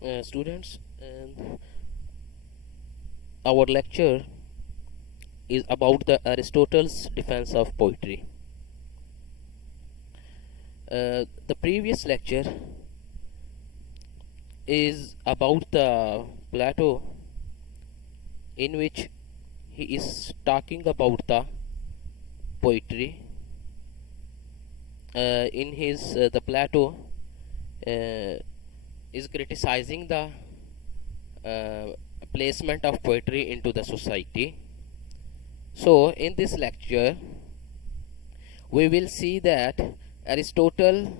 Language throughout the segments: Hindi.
Students, our lecture is about the Aristotle's defense of poetry. The previous lecture is about the Plato, in which he is talking about the poetry. In his the Plato is criticizing the uh, placement of poetry into the society. So in this lecture we will see that Aristotle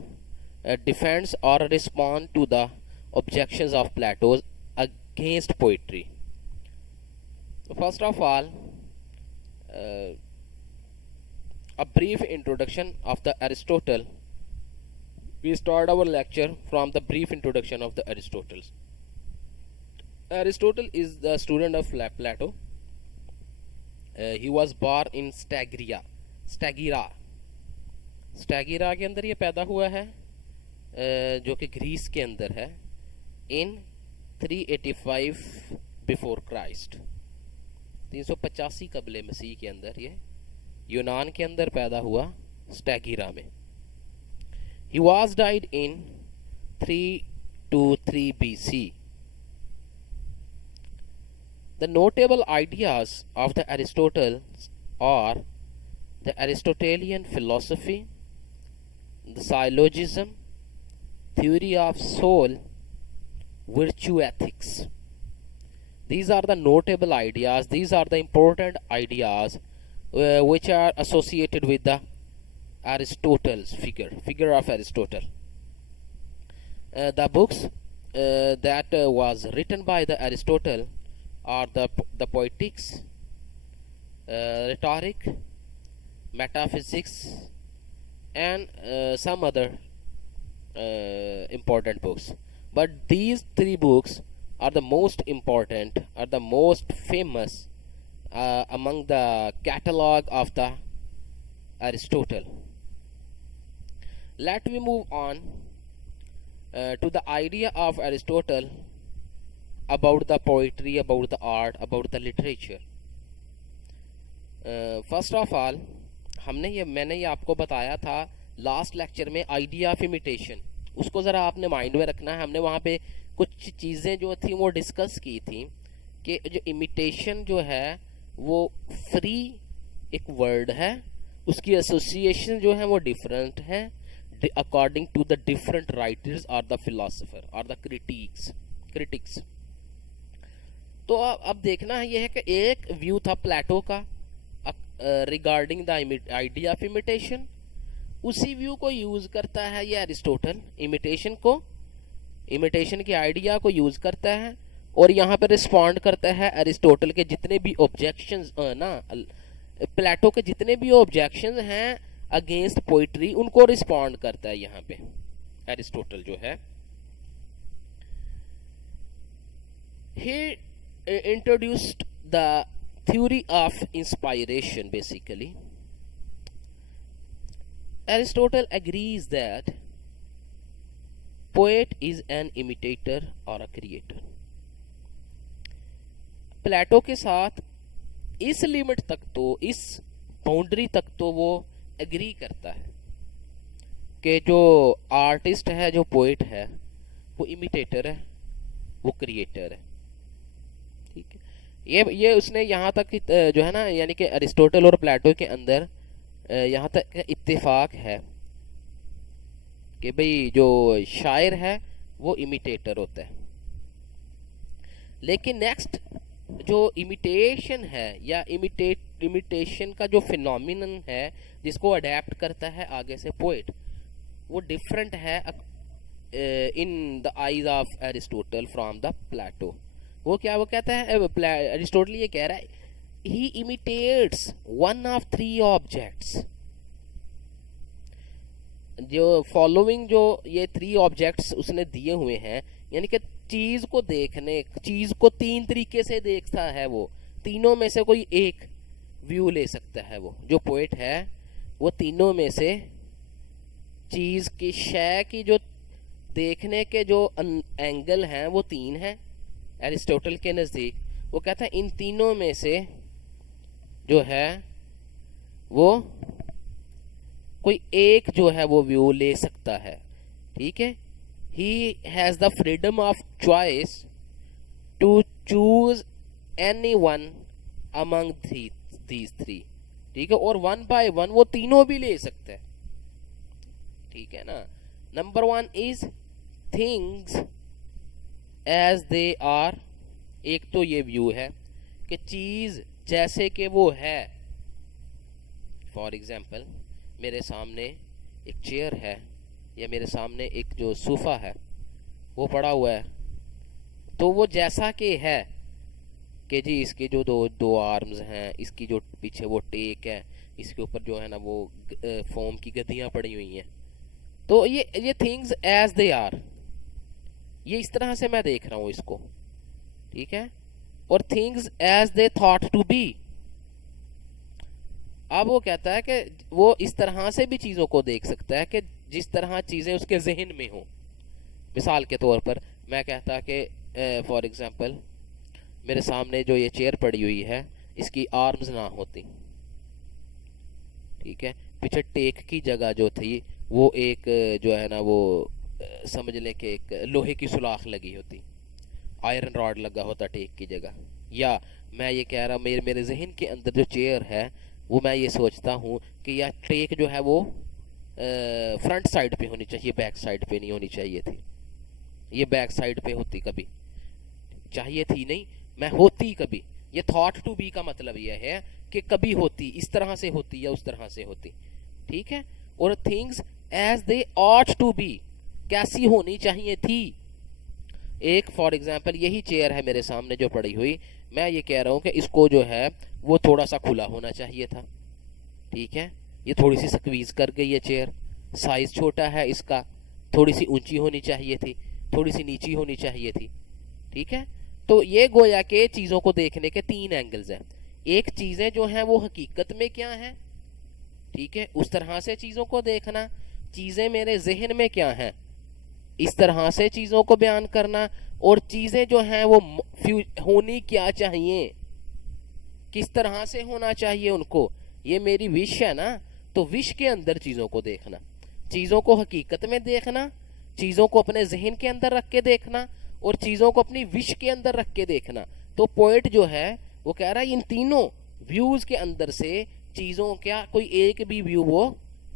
defends or responds to the objections of Plato against poetry. First of all, a brief introduction of the Aristotle. We start our lecture from the brief introduction of the Aristotle. Aristotle is the student of Plato. He was born in Stagira के अंदर ये पैदा हुआ है, जो कि ग्रीस के अंदर है, इन 385 बिफोर क्राइस्ट, 385 कबले मसीह के अंदर ये यूनान के अंदर पैदा हुआ, स्टैगिरा में. He was died in 323 BC. The notable ideas of the Aristotle are the Aristotelian philosophy, the syllogism, theory of soul, virtue ethics. These are the notable ideas, these are the important ideas which are associated with the Aristotle's figure of Aristotle. The books that was written by the Aristotle are the Poetics, Rhetoric, Metaphysics, and some other important books. But these three books are the most important, are the most famous among the catalog of the Aristotle. Let me move on to the idea of Aristotle about the poetry, about the art, about the literature. First of all, मैंने ये आपको बताया था लास्ट लेक्चर में आइडिया ऑफ इमिटेशन. उसको ज़रा आपने माइंड में रखना है. हमने वहाँ पे कुछ चीज़ें जो थी वो डिस्कस की थी कि जो इमिटेशन जो है वो फ्री एक वर्ड है, उसकी एसोसिएशन जो है वो डिफरेंट है according to the different writers और द फिलोसोफर और द क्रिटिक्स. तो अब देखना है ये है कि एक व्यू था प्लेटो का regarding the idea of imitation. उसी व्यू को यूज करता है ये एरिस्टोटल, इमिटेशन के आइडिया को यूज करता है और यहाँ पे रिस्पॉन्ड करता है एरिस्टोटल के जितने भी ऑब्जेक्शंस प्लेटो के जितने भी ऑब्जेक्शंस हैं अगेंस्ट पोइट्री, उनको रिस्पॉन्ड करता है यहाँ पे एरिस्टोटल जो है. He introduced the theory of inspiration. Basically, Aristotle agrees that poet is an imitator or a creator. प्लेटो के साथ इस लिमिट तक तो, इस बाउंड्री तक तो वो एग्री करता है कि जो आर्टिस्ट है, जो पोएट है, वो इमिटेटर है, वो क्रिएटर है. ठीक है, ये उसने यहाँ तक जो है ना, यानी कि अरिस्टोटल और प्लेटो के अंदर यहाँ तक इत्तेफाक है कि भाई जो शायर है वो इमिटेटर होता है. लेकिन नेक्स्ट जो इमिटेशन है या इमिटेशन का जो फिनोमिनन है जिसको अडेप्ट करता है आगे से पोएट, वो डिफरेंट है in the eyes of Aristotle from the Plato. वो कहता है, एरिस्टोटल ये कह रहा है, he imitates one of three objects. जो फॉलोइंग जो ये थ्री ऑब्जेक्ट्स उसने दिए हुए हैं, यानी कि चीज को देखने, चीज को तीन तरीके से देखता है, वो तीनों में से कोई एक व्यू ले सकता है. वो जो पोएट है वो तीनों में से चीज की शय की जो देखने के जो एंगल हैं वो तीन हैं एरिस्टोटल के नज़दीक। वो कहता है इन तीनों में से जो है वो कोई एक जो है वो व्यू ले सकता है। ठीक है, he has the freedom of choice to choose any one among these three. ठीक है, और वन बाय वन वो तीनों भी ले सकता है। ठीक है ना। Number one is things as they are. एक तो ये व्यू है कि चीज जैसे कि वो है। फॉर एग्जाम्पल मेरे सामने एक चेयर है या मेरे सामने एक जो सोफा है वो पड़ा हुआ है, तो वो जैसा कि है कि जी इसके जो दो दो आर्म्स हैं, इसकी जो पीछे वो टेक है, इसके ऊपर जो है ना वो फोम की गद्दियां पड़ी हुई हैं, तो ये थिंग्स एज दे आर, ये इस तरह से मैं देख रहा हूं इसको। ठीक है, और things as they thought to be. अब वो कहता है कि वो इस तरह से भी चीजों को देख सकता है कि जिस तरह चीजें उसके जहन में हो। मिसाल के तौर पर मैं कहता कि फॉर एग्जाम्पल मेरे सामने जो ये चेयर पड़ी हुई है इसकी आर्म्स ना होती। ठीक है, पीछे टेक की जगह जो थी वो एक जो है ना वो समझ लें कि एक लोहे की सुलाख लगी होती, आयरन रॉड लगा होता टेक की जगह। या मैं ये कह रहा मेरे मेरे जहन के अंदर जो चेयर है वो मैं ये सोचता हूँ कि यह टेक जो है वो फ्रंट साइड पे होनी चाहिए, बैक साइड पे नहीं होनी चाहिए थी। ये बैक साइड पे होती, कभी चाहिए थी नहीं, मैं होती कभी। ये थॉट टू बी का मतलब यह है कि कभी होती, इस तरह से होती या उस तरह से होती। ठीक है, और things as they ought to be, कैसी होनी चाहिए थी। एक फॉर एग्जाम्पल यही चेयर है मेरे सामने जो पड़ी हुई, मैं ये कह रहा हूँ कि इसको जो है वो थोड़ा सा खुला होना चाहिए था। ठीक है, ये थोड़ी सी स्क्वीज कर गई है चेयर, साइज छोटा है इसका, थोड़ी सी ऊंची होनी चाहिए थी, थोड़ी सी नीची होनी चाहिए थी। ठीक है, तो ये गोया के चीजों को देखने के तीन एंगल्स हैं। एक चीजें जो हैं वो हकीकत में क्या हैं, ठीक है, उस तरह से चीजों को देखना। चीजें मेरे जहन में क्या हैं, इस तरह से चीजों को बयान करना। और चीजें जो हैं वो होनी क्या चाहिए, किस तरह से होना चाहिए उनको, ये मेरी विश है ना। तो विश के अंदर चीजों को देखना, चीजों को हकीकत में देखना, चीजों को अपने जहन के अंदर रख के देखना, और चीजों को अपनी विश के अंदर रख के देखना। तो पोएट जो है वो कह रहा है इन तीनों व्यूज के अंदर से चीजों क्या कोई एक भी व्यू वो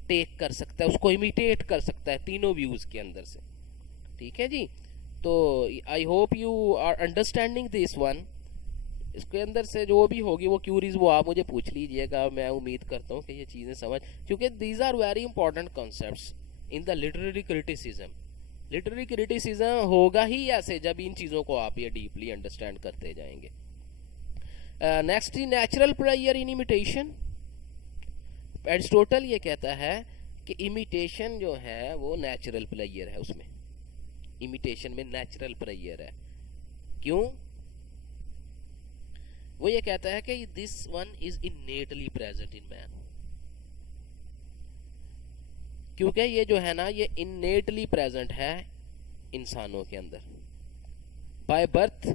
टेक कर सकता है, उसको इमिटेट कर सकता है तीनों व्यूज के अंदर से। ठीक है जी, तो I hope you are understanding this one. इसके अंदर से जो भी होगी वो क्यूरीज वो आप मुझे पूछ लीजिएगा, मैं उम्मीद करता हूँ कि ये चीज़ें समझ, क्योंकि these are very important concepts in the literary criticism. Literary criticism होगा ही ऐसे जब इन चीज़ों को आप ये डीपली अंडरस्टैंड करते जाएंगे। नेक्स्ट नेचुरल प्रेयर इन इमिटेशन। एरिस्टोटल ये कहता है कि इमिटेशन जो है वो नेचुरल प्लेयर है, उसमें इमिटेशन में नेचुरल प्रेयर है। क्यों? वो ये कहता है कि this one is innately present in man, क्योंकि ये जो है ना ये इनेटली प्रेजेंट है इंसानों के अंदर। बाय बर्थ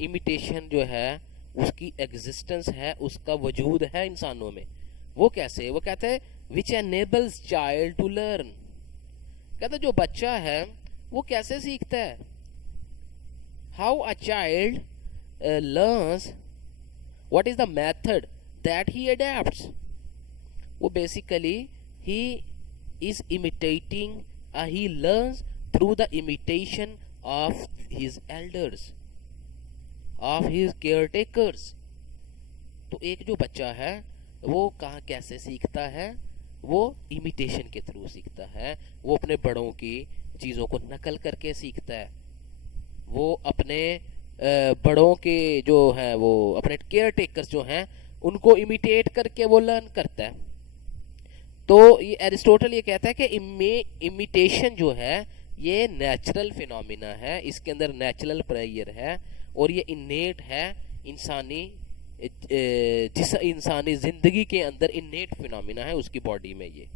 इमिटेशन जो है उसकी एग्जिस्टेंस है, उसका वजूद है इंसानों में। वो कैसे? वो कहते हैं which enables child to learn. कहते जो बच्चा है वो कैसे सीखता है, how a child learns, what is the method that he adapts। वो basically he is imitating, he learns through the imitation of his elders, of his caretakers। तो एक जो बच्चा है वो कहाँ कैसे सीखता है, वो इमिटेशन के थ्रू सीखता है। वो अपने बड़ों की चीज़ों को नकल करके सीखता है, वो अपने बड़ों के जो हैं वो अपने केयर टेकर्स जो हैं उनको इमिटेट करके वो लर्न करता है। तो ये एरिस्टोटल ये कहता है कि इमिटेशन जो है ये नेचुरल फिनोमिना है, इसके अंदर नेचुरल प्रेयर है, और ये इनेट है इंसानी जिस इंसानी जिंदगी के अंदर इनेट फिनोमिना है उसकी बॉडी में ये।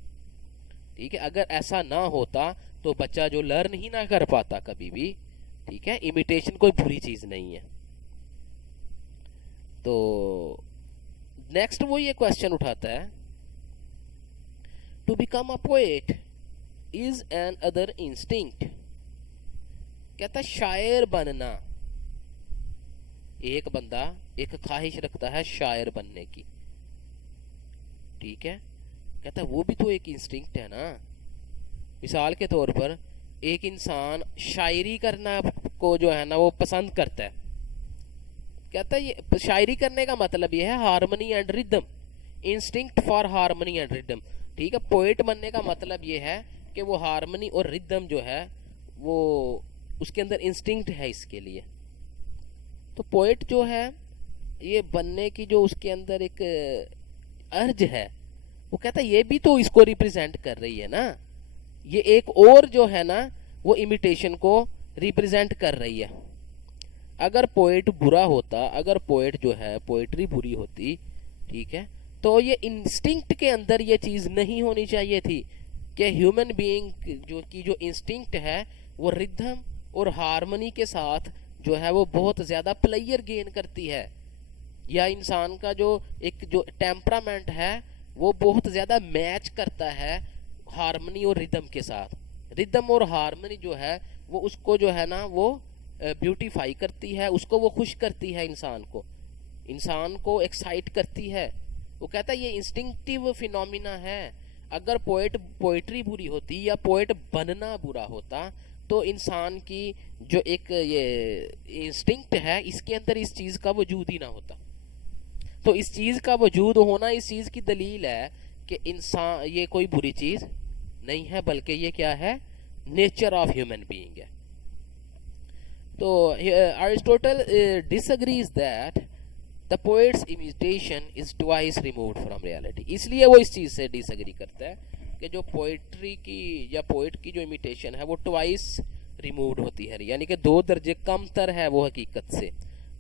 ठीक है, अगर ऐसा ना होता तो बच्चा जो लर्न ही ना कर पाता कभी भी। ठीक है, इमिटेशन कोई बुरी चीज नहीं है। तो नेक्स्ट वो ये क्वेश्चन उठाता है, to become a poet is another instinct. कहता है शायर बनना, एक बंदा एक ख्वाहिश रखता है शायर बनने की। ठीक है, कहता है वो भी तो एक इंस्टिंक्ट है ना। मिसाल के तौर पर एक इंसान शायरी करना को जो है ना वो पसंद करता है। कहता है ये शायरी करने का मतलब ये है harmony and rhythm, instinct for harmony and rhythm. ठीक है, पोएट बनने का मतलब ये है कि वो हार्मनी और रिदम जो है वो उसके अंदर इंस्टिंक्ट है इसके लिए। तो पोएट जो है ये बनने की जो उसके अंदर एक अर्ज है, वो कहता है ये भी तो इसको रिप्रेजेंट कर रही है ना, ये एक और जो है ना वो इमिटेशन को रिप्रेजेंट कर रही है। अगर पोएट बुरा होता, अगर पोएट जो है पोएट्री बुरी होती, ठीक है, तो ये इंस्टिंक्ट के अंदर ये चीज नहीं होनी चाहिए थी कि ह्यूमन बीइंग जो इंस्टिंक्ट है वो रिदम और हार्मनी के साथ जो है वो बहुत ज्यादा प्लेयर गेन करती है, या इंसान का जो एक जो टेम्परामेंट है वो बहुत ज्यादा मैच करता है हार्मनी और रिदम के साथ। रिदम और हार्मनी जो है वो उसको जो है ना वो ब्यूटीफाई करती है, उसको वो खुश करती है, इंसान को एक्साइट करती है। वो कहता है ये इंस्टिंक्टिव फिनोमिना है। अगर पोएट्री बुरी होती या पोएट बनना बुरा होता तो इंसान की जो एक ये इंस्टिंक्ट है इसके अंदर इस चीज का वजूद ही ना होता। तो इस चीज का वजूद होना इस चीज की दलील है कि इंसान ये कोई बुरी चीज नहीं है, बल्कि ये क्या है, नेचर ऑफ ह्यूमन बीइंग है। तो Aristotle disagrees that the poets imitation is twice removed from reality. इसलिए वो इस चीज से डिसएग्री करता है कि जो पोएट्री की या पोएट की जो इमिटेशन है वो ट्वाइस रिमूव्ड होती है, यानी कि 2 दर्जे कम तर है वो हकीकत से।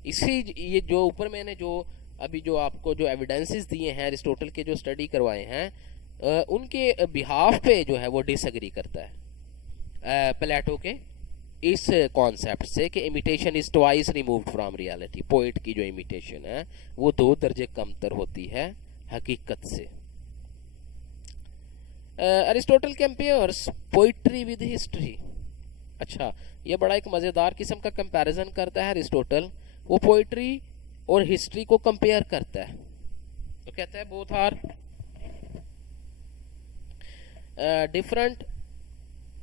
इसी ये जो ऊपर मैंने जो अभी जो आपको जो एविडेंसेस दिए हैं अरिस्टोटल के जो स्टडी करवाए हैं उनके बिहाफ पे जो है वो डिसएग्री करता है प्लेटो के इस कॉन्सेप्ट से कि imitation is twice removed from reality. Poet की जो इमिटेशन है वो 2 दर्जे कमतर होती है हकीकत से। Aristotle compares poetry with history. अच्छा, ये बड़ा एक मजेदार किस्म का कंपैरिजन करता है अरिस्टोटल। वो पोइट्री और हिस्ट्री को कंपेयर करता है, तो कहता है both are different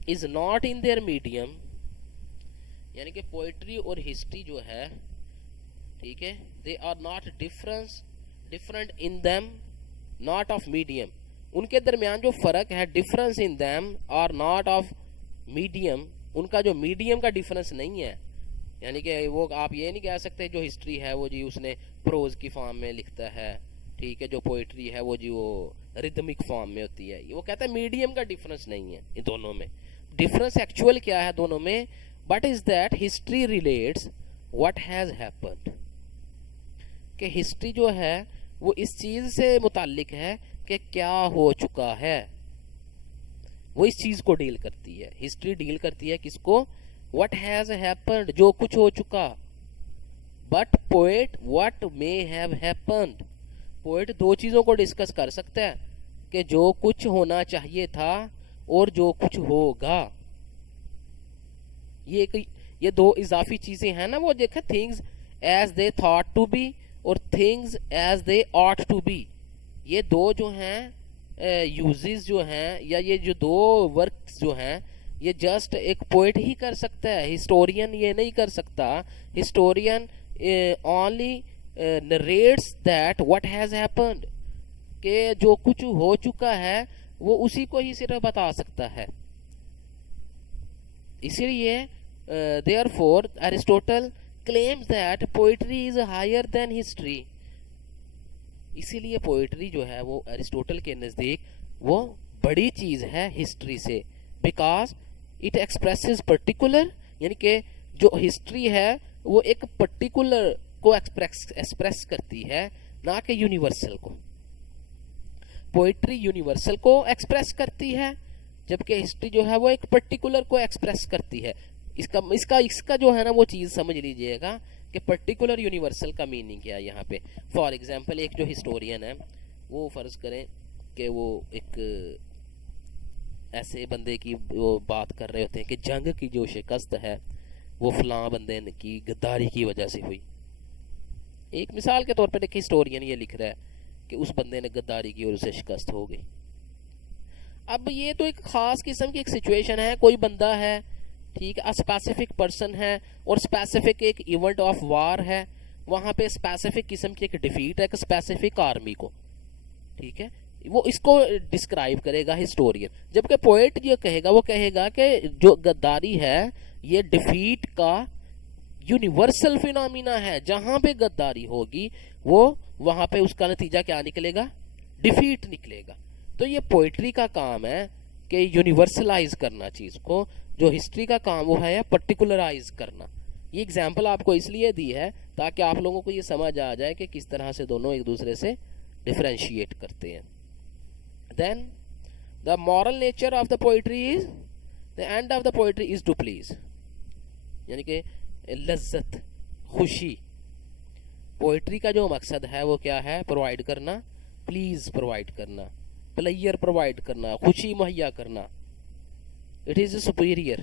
is not in their medium, यानी कि पोइट्री और हिस्ट्री जो है, ठीक है, they are not different in them not of medium. उनके दरमियान जो फर्क है, difference in them are not of medium, उनका जो मीडियम का डिफरेंस नहीं है। यानी कि वो आप ये नहीं कह सकते जो हिस्ट्री है वो जी उसने प्रोज की फॉर्म में लिखता है, ठीक है, जो पोइट्री है वो जी वो रिदमिक फॉर्म में होती है। वो कहता है मीडियम का डिफरेंस नहीं है इन दोनों में। डिफरेंस एक्चुअल क्या है दोनों में, but is that history relates what has happened, कि हिस्ट्री जो है वो इस चीज से मुताल्लिक है कि क्या हो चुका है, वो इस चीज को डील करती है। हिस्ट्री डील करती है किसको, व्हाट हैज हैपेंड, जो कुछ हो चुका। But poet what may have happened, poet 2 चीजों को डिस्कस कर सकता है कि जो कुछ होना चाहिए था और जो कुछ होगा। ये 2 इजाफी चीजें हैं ना, वो देखा, things as they thought to be और things as they ought to be. ये 2 जो हैं यूजेस जो हैं, या ये जो 2 वर्क्स जो हैं, ये जस्ट एक पोएट ही कर सकता है, हिस्टोरियन ये नहीं कर सकता। Historian only narrates that what has happened, कि जो कुछ हो चुका है वो उसी को ही सिर्फ बता सकता है। इसीलिए therefore Aristotle claims that poetry is higher than history. इसीलिए पोइट्री जो है वो अरिस्टोटल के नजदीक वो बड़ी चीज है हिस्ट्री से, बिकॉज इट एक्सप्रेसेस पर्टिकुलर, यानी कि जो हिस्ट्री है वो एक पर्टिकुलर को एक्सप्रेस करती है, ना कि यूनिवर्सल को। पोइट्री यूनिवर्सल को एक्सप्रेस करती है जबकि हिस्ट्री जो है वो एक पर्टिकुलर को एक्सप्रेस करती है। इसका इसका इसका जो है ना वो चीज़ समझ लीजिएगा कि पर्टिकुलर यूनिवर्सल का मीनिंग क्या है यहाँ पे। फॉर एग्जांपल एक जो हिस्टोरियन है वो फ़र्ज़ करें कि वो एक ऐसे बंदे की वो बात कर रहे होते हैं कि जंग की जो शिकस्त है वो फलां बंदे की गद्दारी की वजह से हुई। एक मिसाल के तौर पर देखिए हिस्टोरियन ये लिख रहा है कि उस बंदे ने गद्दारी की और उसे शिकस्त हो गई। अब ये तो एक ख़ास किस्म की एक सिचुएशन है, कोई बंदा है, ठीक है, स्पेसिफिक पर्सन है और स्पेसिफिक एक इवेंट ऑफ वार है, वहाँ पे स्पेसिफिक किस्म की एक डिफीट है एक स्पेसिफिक आर्मी को, ठीक है, वो इसको डिस्क्राइब करेगा हिस्टोरियन। जबकि पोएट जो कहेगा वो कहेगा कि जो गद्दारी है ये डिफीट का यूनिवर्सल फिनोमिना है, जहां पे गद्दारी होगी वो वहां पे उसका नतीजा क्या निकलेगा, डिफीट निकलेगा। तो ये पोइट्री का काम है कि यूनिवर्सलाइज करना चीज को, जो हिस्ट्री का काम वो है पर्टिकुलराइज करना। ये एग्जाम्पल आपको इसलिए दी है ताकि आप लोगों को ये समझ आ जाए कि किस तरह से दोनों एक दूसरे से डिफरेंशिएट करते हैं। Then the moral nature of the poetry is the end of the poetry is to please, यानी कि लज्जत, खुशी। पोइट्री का जो मकसद है वो क्या है, प्रोवाइड करना, प्लीज प्रोवाइड करना, प्लेयर प्रोवाइड करना, खुशी मुहैया करना। It is superior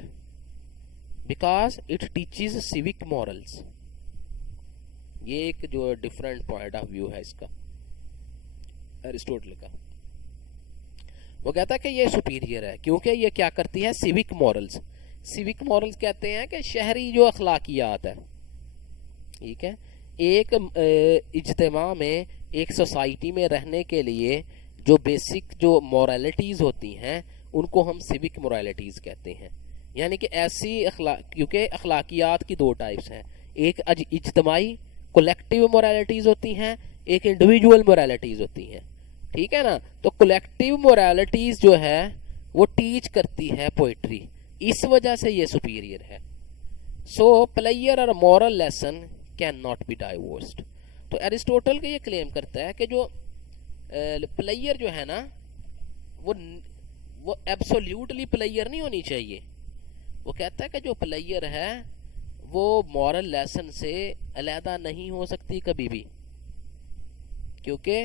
because it teaches civic morals. ये एक जो डिफरेंट पॉइंट ऑफ व्यू है इसका एरिस्टोटल का। वो कहता है कि ये सुपीरियर है क्योंकि ये क्या करती है, सिविक मॉरल्स। सिविक मॉरल्स कहते हैं कि शहरी जो अखलाकियात है, ठीक है, एक इज्तिमा में एक सोसाइटी में रहने के लिए जो बेसिक जो मॉरलिटीज़ होती हैं उनको हम सिविक मॉरलिटीज़ कहते हैं। यानी कि ऐसी क्योंकि अखलाकियात की दो टाइप्स हैं, एक इज्तिमाई कलेक्टिव मॉरलिटीज़ होती हैं, एक इंडिविजुअल मॉरलिटीज़ होती हैं, ठीक है ना। तो कलेक्टिव मॉरलिटीज़ जो है वो टीच करती है पोइट्री, इस वजह से ये सुपीरियर है। सो प्लेयर और moral lesson can not be divorced. तो एरिस्टोटल के ये क्लेम करता है कि जो प्लेयर जो है ना वो एब्सोल्यूटली प्लेयर नहीं होनी चाहिए। वो कहता है कि जो प्लेयर है वो मॉरल लेसन से अलहदा नहीं हो सकती कभी भी, क्योंकि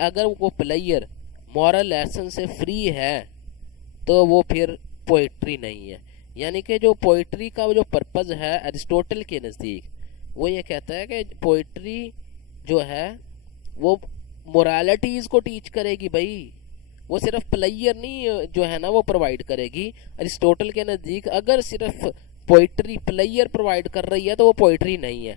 अगर वो प्लेयर मॉरल लेसन से फ्री है तो वो फिर पोइट्री नहीं है। यानी कि जो पोइट्री का जो पर्पज़ है एरिस्टोटल के नज़दीक, वो ये कहता है कि पोइट्री जो है वो मोरालिटीज़ को टीच करेगी भाई, वो सिर्फ प्लेयर नहीं जो है ना वो प्रोवाइड करेगी। एरिस्टोटल के नज़दीक अगर सिर्फ पोइट्री प्लेयर प्रोवाइड कर रही है तो वो पोइट्री नहीं है।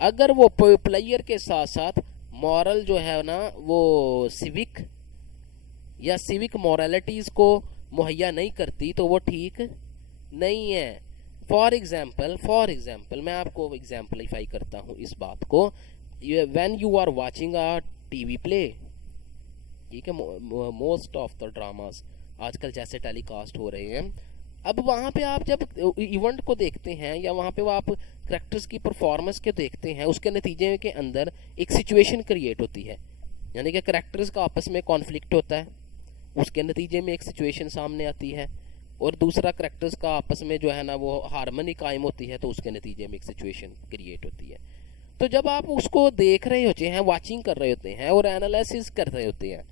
अगर वो प्लेयर के साथ साथ मॉरल जो है ना वो सिविक या सिविक मॉरलिटीज़ को मुहैया नहीं करती तो वो ठीक नहीं है। फॉर एग्जाम्पल मैं आपको एग्जाम्पलीफाई करता हूँ इस बात को। When you are watching a TV play, ठीक है, मोस्ट ऑफ द ड्रामास आजकल जैसे टेलीकास्ट हो रहे हैं, अब वहाँ पे आप जब इवेंट को देखते हैं या वहाँ पे वो आप करेक्टर्स की परफॉर्मेंस के देखते हैं, उसके नतीजे के अंदर एक सिचुएशन क्रिएट होती है, यानी कि करेक्टर्स का आपस में कॉन्फ्लिक्ट होता है, उसके नतीजे में एक सिचुएशन सामने आती है, और दूसरा करेक्टर्स का आपस में जो है ना वो हार्मनी कायम होती है, तो उसके नतीजे में एक सिचुएशन क्रिएट होती है। तो जब आप उसको देख रहे होते हैं, वाचिंग कर रहे होते हैं और एनालिसिस कर रहे होते हैं,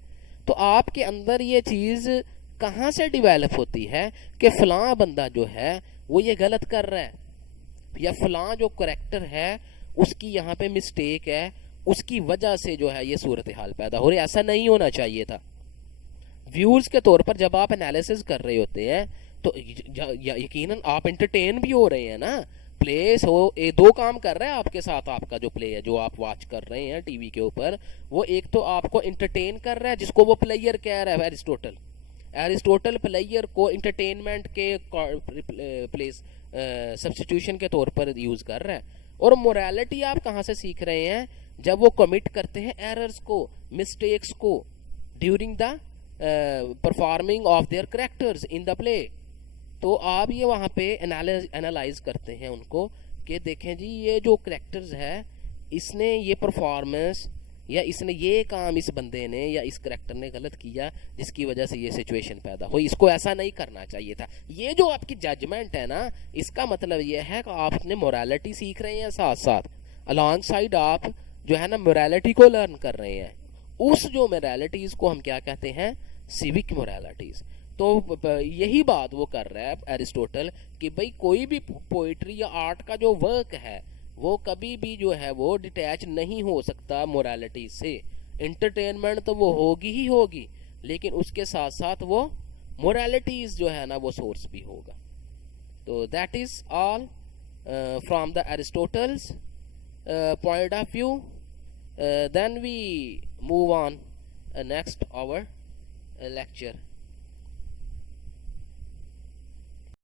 तो आपके अंदर ये चीज़ कहाँ से डिवेलप होती है कि फ़लाँ बंदा जो है वो ये गलत कर रहा है, या फ़लाँ जो करेक्टर है उसकी यहाँ पे मिस्टेक है, उसकी वजह से जो है ये सूरत हाल पैदा हो रही है। ऐसा नहीं होना चाहिए था। व्यूअर्स के तौर पर जब आप एनालिसिस कर रहे होते हैं तो यकीनन आप एंटरटेन भी हो रहे हैं ना। प्लेस हो ये दो काम कर रहा है आपके साथ, आपका जो प्ले है जो आप वॉच कर रहे हैं टीवी के ऊपर, वो एक तो आपको एंटरटेन कर रहा है जिसको वो प्लेयर कह रहा है एरिस्टोटल प्लेयर को एंटरटेनमेंट के प्लेस सब्स्टिट्यूशन के तौर पर यूज़ कर रहा है। और मोरालिटी आप कहाँ से सीख रहे हैं, जब वो कमिट करते हैं एरर्स को, मिस्टेक्स को during the performing of their characters in the play. तो आप ये वहाँ पे एनालाइज करते हैं उनको कि देखें जी ये जो करेक्टर्स है इसने ये परफॉर्मेंस या इसने ये काम इस बंदे ने या इस करेक्टर ने गलत किया जिसकी वजह से ये सिचुएशन पैदा हुई, इसको ऐसा नहीं करना चाहिए था। ये जो आपकी जजमेंट है ना, इसका मतलब ये है कि आप अपने मोरालिटी सीख रहे हैं, साथ साथ अलॉन्ग साइड आप जो है ना मोरालिटी को लर्न कर रहे हैं। उस जो मोरालिटीज को हम क्या कहते हैं, सिविक मोरालिटीज। तो यही बात वो कर रहा है एरिस्टोटल कि भाई कोई भी पोइट्री या आर्ट का जो वर्क है वो कभी भी जो है वो डिटैच नहीं हो सकता मोरालिटी से। इंटरटेनमेंट तो वो होगी ही होगी, लेकिन उसके साथ साथ वो मोरालिटीज जो है ना वो सोर्स भी होगा। तो that is all from the Aristotle's point of view. Then we move on next our lecture.